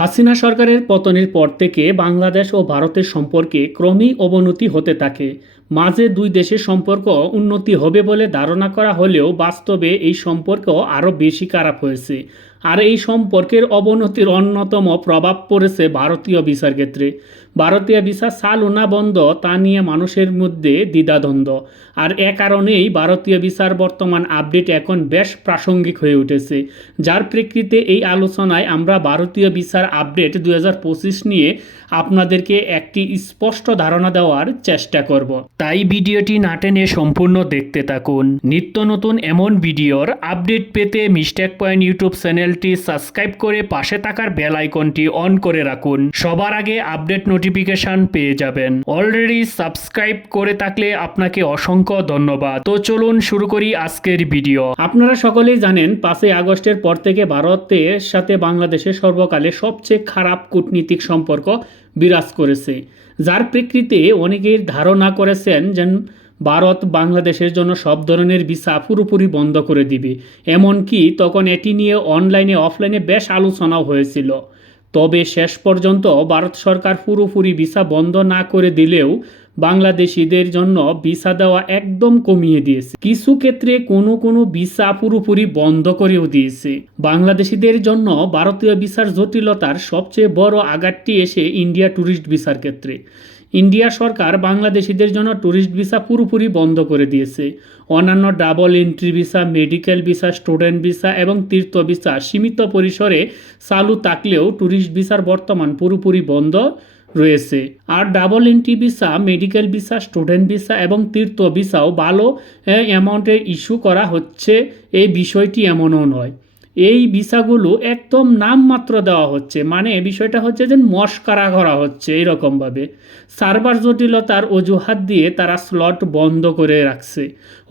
হাসিনা সরকারের পতনের পর থেকে বাংলাদেশ ও ভারতের সম্পর্কে ক্রমেই অবনতি হতে থাকে। মাঝে দুই দেশের সম্পর্ক উন্নতি হবে বলে ধারণা করা হলেও বাস্তবে এই সম্পর্ক আরও বেশি খারাপ হয়েছে। আর এই সম্পর্কের অবনতির অন্যতম প্রভাব পড়েছে ভারতীয় ভিসার ক্ষেত্রে। ভারতীয় ভিসা চালু না বন্ধ তা নিয়ে মানুষের মধ্যে দ্বিধাদ্বন্দ্ব। আর এ কারণেই ভারতীয় ভিসার বর্তমান আপডেট এখন বেশ প্রাসঙ্গিক হয়ে উঠেছে, যার প্রেক্ষিতে এই আলোচনায় আমরা ভারতীয় ভিসার আপডেট 2025 নিয়ে আপনাদেরকে একটি স্পষ্ট ধারণা দেওয়ার চেষ্টা করব। তাই ভিডিওটি না টেনে সম্পূর্ণ দেখতে থাকুন। নিত্য নতুন এমন ভিডিওর আপডেট পেতে মিস্টেক পয়েন্ট ইউটিউব চ্যানেলটি সাবস্ক্রাইব করে পাশে থাকার বেল আইকনটি অন করে রাখুন। সবার আগে আপডেট নোটিফিকেশন পেয়ে যাবেন। অলরেডি সাবস্ক্রাইব করে থাকলে আপনাকে অসংখ্য ধন্যবাদ। তো চলুন শুরু করি আজকের ভিডিও। আপনারা সকলেই জানেন 5ই আগস্টের পর থেকে ভারতের সাথে বাংলাদেশের সর্বকালে সবচেয়ে খারাপ কূটনীতিক সম্পর্ক বিরাজ করেছে, যার প্রেক্ষিতে অনেকেই ধারণা করেছেন যে ভারত বাংলাদেশের জন্য সব ধরনের ভিসা পুরোপুরি বন্ধ করে দিবে। এমনকি তখন এটি নিয়ে অনলাইনে অফলাইনে বেশ আলোচনাও হয়েছিল। তবে শেষ পর্যন্ত ভারত সরকার পুরোপুরি ভিসা বন্ধ না করে দিলেও বাংলাদেশিদের জন্য ভিসা দেওয়া একদম কমিয়ে দিয়েছে। কিছু ক্ষেত্রে কোনো ভিসা পুরোপুরি বন্ধ করেও দিয়েছে। বাংলাদেশিদের জন্য ভারতীয় ভিসার জটিলতার সবচেয়ে বড় আঘাতটি এসে ইন্ডিয়া ট্যুরিস্ট ভিসার ক্ষেত্রে। ইন্ডিয়া সরকার বাংলাদেশিদের জন্য ট্যুরিস্ট ভিসা পুরোপুরি বন্ধ করে দিয়েছে। অন্যান্য double entry visa, medical visa, student visa এবং তীর্থ ভিসা সীমিত পরিসরে চালু থাকলেও ট্যুরিস্ট ভিসার বর্তমান পুরোপুরি বন্ধ রয়েছে। আর double entry visa, medical visa, student visa এবং তীর্থ ভিসাও ভালো অ্যামাউন্টের ইস্যু করা হচ্ছে। এই বিষয়টি এমনও নয়, এই ভিসাগুলো একদম নামমাত্র দেওয়া হচ্ছে, মানে বিষয়টা হচ্ছে যে মস্করা করা হচ্ছে। এইরকমভাবে সার্ভার জটিলতার অজুহাত দিয়ে তারা স্লট বন্ধ করে রাখছে।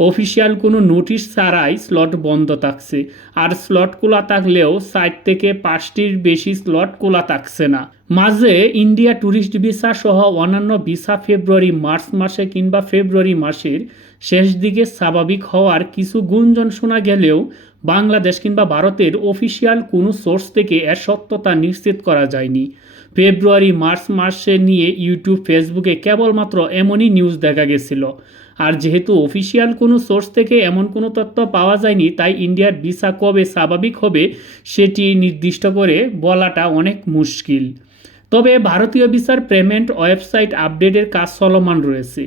অফিসিয়াল কোনো নোটিশ ছাড়াই স্লট বন্ধ থাকছে। আর স্লট খোলা থাকলেও 4 থেকে 5টির বেশি স্লট খোলা থাকছে না। মাঝে ইন্ডিয়া ট্যুরিস্ট ভিসা সহ অন্যান্য ভিসা ফেব্রুয়ারি মার্চ মাসে কিংবা ফেব্রুয়ারি মাসের শেষ দিকে স্বাভাবিক হওয়ার কিছু গুঞ্জন শোনা গেলেও বাংলাদেশ কিংবা ভারতের অফিসিয়াল কোনো সোর্স থেকে এর সত্যতা নিশ্চিত করা যায়নি। ফেব্রুয়ারি মার্চ মাসে নিয়ে ইউটিউব, ফেসবুকে কেবলমাত্র এমনই নিউজ দেখা গেছিল। আর যেহেতু অফিসিয়াল কোনো সোর্স থেকে এমন কোনো তথ্য পাওয়া যায়নি, তাই ইন্ডিয়ার ভিসা কবে স্বাভাবিক হবে সেটি নির্দিষ্ট করে বলাটা অনেক মুশকিল। তবে ভারতীয় ভিসার পেমেন্ট ওয়েবসাইট আপডেটের কাজ চলমান রয়েছে।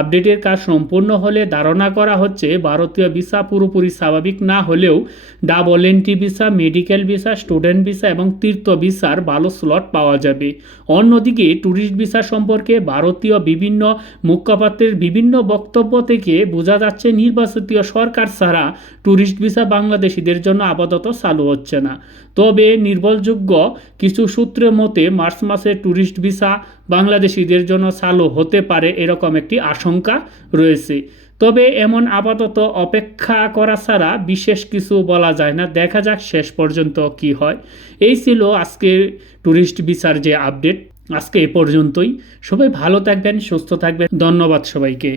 আপডেটের কাজ সম্পূর্ণ হলে ধারণা করা হচ্ছে ভারতীয় ভিসা পুরোপুরি স্বাভাবিক না হলেও double entry visa, medical visa, student visa এবং তীর্থ ভিসার ভালো স্লট পাওয়া যাবে। অন্যদিকে ট্যুরিস্ট ভিসা সম্পর্কে ভারতীয় বিভিন্ন মুখপাত্রের বিভিন্ন বক্তব্য থেকে বোঝা যাচ্ছে নির্বাচিত সরকার ছাড়া ট্যুরিস্ট ভিসা বাংলাদেশিদের জন্য আপাতত চালু হচ্ছে না। তবে নির্ভরযোগ্য কিছু সূত্রের মতে মার্চ মাসে ট্যুরিস্ট ভিসা বাংলাদেশিদের জন্য চালু হতে পারে, এরকম একটি আশঙ্কা রয়েছে। তবে এমন আপাতত অপেক্ষা করা ছাড়া বিশেষ কিছু বলা যায় না। দেখা যাক শেষ পর্যন্ত কি হয়। এই ছিল আজকের ট্যুরিস্ট ভিসার যে আপডেট। আজকে এ পর্যন্তই। সবাই ভালো থাকবেন, সুস্থ থাকবেন। ধন্যবাদ সবাইকে।